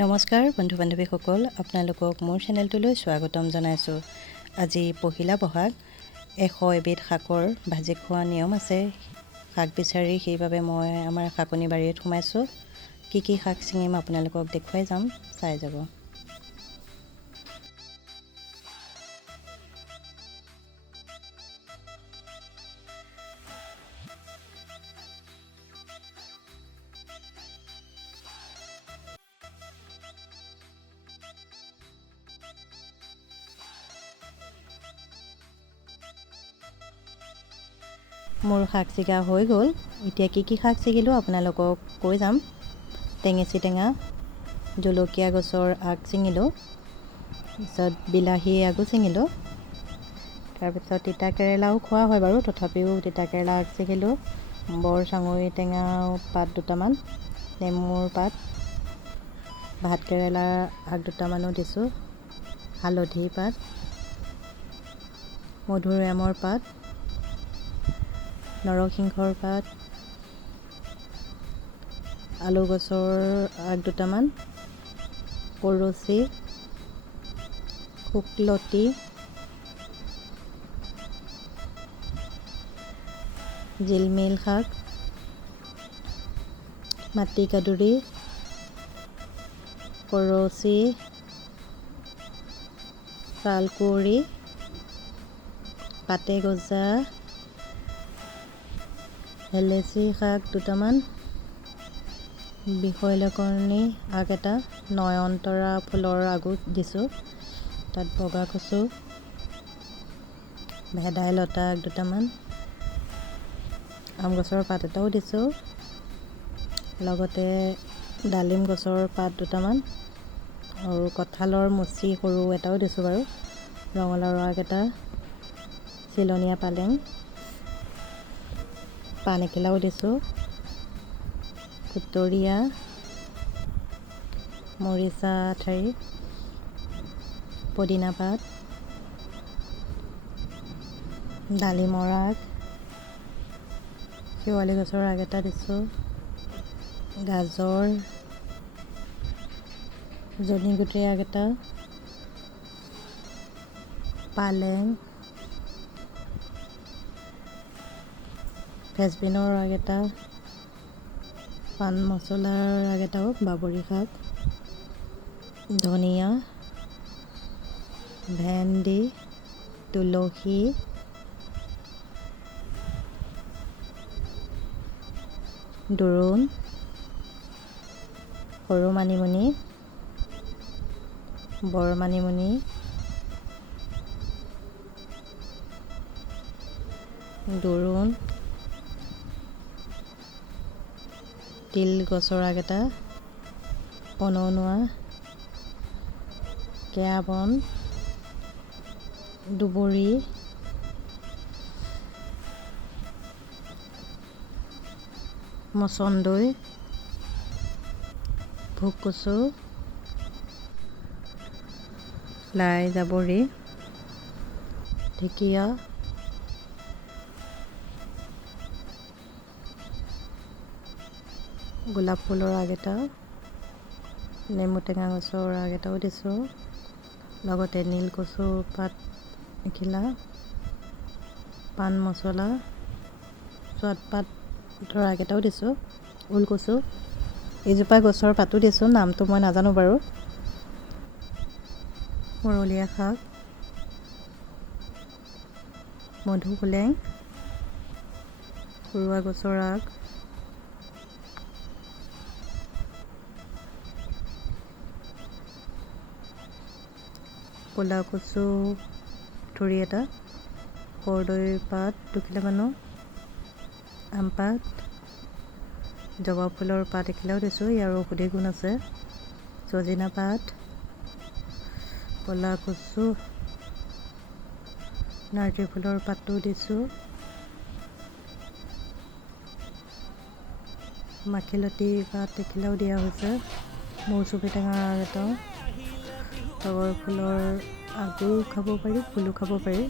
নমস্কাৰ বন্ধু বান্ধৱীসকল, আপোনালোকক মোৰ চেনেলটোলৈ স্বাগতম জনাইছোঁ। আজি পহিলা বহাগ, 100 এবিধ শাকৰ ভাজি খোৱা নিয়ম আছে। শাক বিচাৰি সেইবাবে মই আমাৰ শাকনি বাৰীত সোমাইছোঁ। কি শাক ছিঙিম আপোনালোকক দেখুৱাই যাম, চাই যাব। মোৰ শাক ছিগা হৈ গ'ল। এতিয়া কি শাক ছিগিলোঁ আপোনালোকক কৈ যাম। টেঙেচি টেঙা, জলকীয়া গছৰ আগ ছিঙিলোঁ, তাৰপিছত বিলাহী আগো ছিঙিলোঁ, তাৰপিছত তিতা কেৰেলাও খোৱা হয় বাৰু, তথাপিও তিতা কেৰেলা আগ ছিঙিলোঁ, বৰ চাঙৰি টেঙা পাত দুটামান, নেমুৰ পাত, ভাত কেৰেলাৰ আগ দুটামানো দিছোঁ, হালধি পাত, মধুৰিআমৰ পাত, নৰসিংহৰ পাত, আলু গছৰ আগ দুটামান, কৰচি, শুকলতি, জিলমিল শাক, মাটিকাদুৰি, কৰচি, চালকুঁৱৰী, পাতে গজা, হেলেচি শাক দুটামান, বিষয়লকৰণী আগ এটা, নয়নতৰা ফুলৰ আগো দিছোঁ, তাত বগা কচু, ভেদাইলতা আগ দুটামান, আম গছৰ পাত এটাও দিছোঁ, লগতে ডালিম গছৰ পাত দুটামান আৰু কঁঠালৰ মুচি সৰু এটাও দিছোঁ বাৰু, ৰঙালাওৰ আগ এটা, চিলনীয়া পালেং, পান এখিলাও দিছোঁ, খুতৰীয়া, মৰিচা ঠাৰি, পদিনা পাত, ডালিমৰ আগ, শেৱালি গছৰ আগ এটা দিছোঁ, গাজৰ, জনিগুটিৰ আগ এটা, পালেং, ফ্ৰেঞ্চবিনৰ আগ এটা, পান মছলাৰ আগ এটাও, বাবৰি শাক, ধনিয়া, ভেন্দি, তুলসী, দোৰোণ, সৰু মানিমুনি, বৰ মানিমুনি, দোৰোণ, তিল গছৰ আগ এটা, পনৌনোৱা, কেৰা বন, দুবৰি, মচন্দৈ, ভোগ কচু, লাই জাবৰি, ঢেকীয়া, গোলাপ ফুলৰ আগ এটা, নেমু টেঙা গছৰ আগ এটাও দিছোঁ, লগতে নীল কচু পাত এখিলা, পান মছলা, সোৱাদ পাতৰ আগ এটাও দিছোঁ, ওলকচু, এজোপা গছৰ পাতো দিছোঁ, নামটো মই নাজানো বাৰু, মৰলীয়া শাক, মধুসোলেং, ঘৰুৱা গছৰ আগ, ক'লা কচু ঠুৰি এটা, কৰ্দৈ পাত দুখিলামানো, আম পাত, জবা ফুলৰ পাত এখিলাও দিছোঁ, ইয়াৰ ঔষধি গুণ আছে, ছজিনা পাত, ক'লা কচু, নাৰ্জী ফুলৰ পাতো দিছোঁ, মাখিলতী পাত এখিলাও দিয়া হৈছে, মৌচুমী টেঙাৰ আগ এটা, তগৰ ফুলৰ আগো খাব পাৰি, ফুলো খাব পাৰি,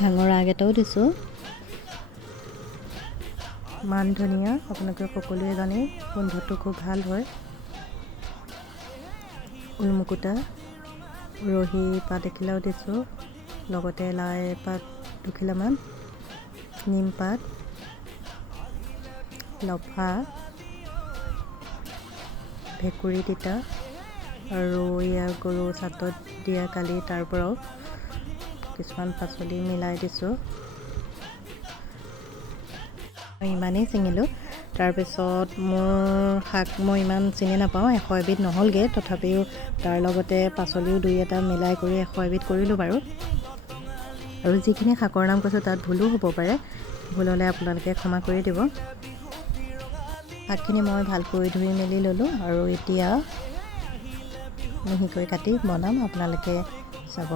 ভাঙৰ আগ এটাও দিছোঁ, মান ধনিয়া, আপোনালোকে সকলোৱে জানে গোন্ধটো খুব ভাল হয়। উলমুকুটা উৰহি পাত এখিলাও দিছোঁ, লগতে লাই পাত দুখিলামান, নিম পাত, লফা, ভেকুৰী তিতা আৰু ইয়াৰ গৰু চাটত দিয়া কালি তাৰ পৰাও কিছুমান পাচলি মিলাই দিছোঁ। মই ইমানেই ছিঙিলোঁ। তাৰপিছত মোৰ শাক মই ইমান চিনি নাপাওঁ, 100 এবিধ নহ'লগৈ, তথাপিও তাৰ লগতে পাচলিও দুই এটা মিলাই কৰি 100 এবিধ কৰিলোঁ বাৰু। আৰু যিখিনি শাকৰ নাম কৈছোঁ তাত ভুলো হ'ব পাৰে, ভুল হ'লে আপোনালোকে ক্ষমা কৰি দিব। শাকখিনি মই ভালকৈ ধুই মেলি ল'লোঁ আৰু এতিয়া মিহিকৈ কাটি বনাম, আপোনালোকে চাব।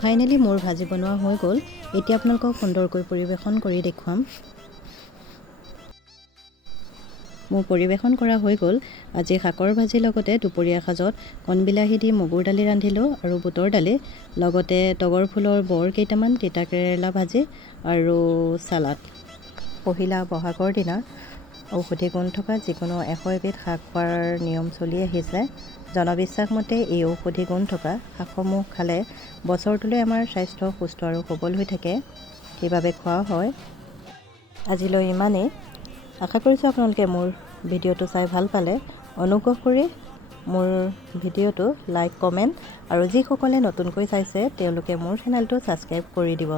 ফাইনেলি মোৰ ভাজি বনোৱা হৈ গ'ল। এতিয়া আপোনালোকক সুন্দৰকৈ পৰিৱেশন কৰি দেখুৱাম। মোৰ পৰিৱেশন কৰা হৈ গ'ল। আজি শাকৰ ভাজিৰ লগতে দুপৰীয়া সাজত কণবিলাহী দি মগুৰ দালি ৰান্ধিলোঁ আৰু বুটৰ দালি, লগতে তগৰ ফুলৰ বৰ কেইটামান, তিতা কেৰেলা ভাজি আৰু চালাড। পহিলা বহাগৰ দিনা ঔষধি গুণ থকা যিকোনো 100 এবিধ শাক খোৱাৰ নিয়ম চলি আহিছে। জনবিশ্বাস মতে এই ঔষধি গুণ থকা শাকসমূহ খালে বছৰটোলৈ আমাৰ স্বাস্থ্য সুস্থ আৰু সবল হৈ থাকে, সেইবাবে খোৱা হয়। আজিলৈ ইমানেই। আশা কৰিছোঁ আপোনালোকে মোৰ ভিডিঅ'টো চাই ভাল পালে। অনুগ্ৰহ কৰি মোৰ ভিডিঅ'টো লাইক, কমেণ্ট আৰু যিসকলে নতুনকৈ চাইছে তেওঁলোকে মোৰ চেনেলটো ছাবস্ক্ৰাইব কৰি দিব।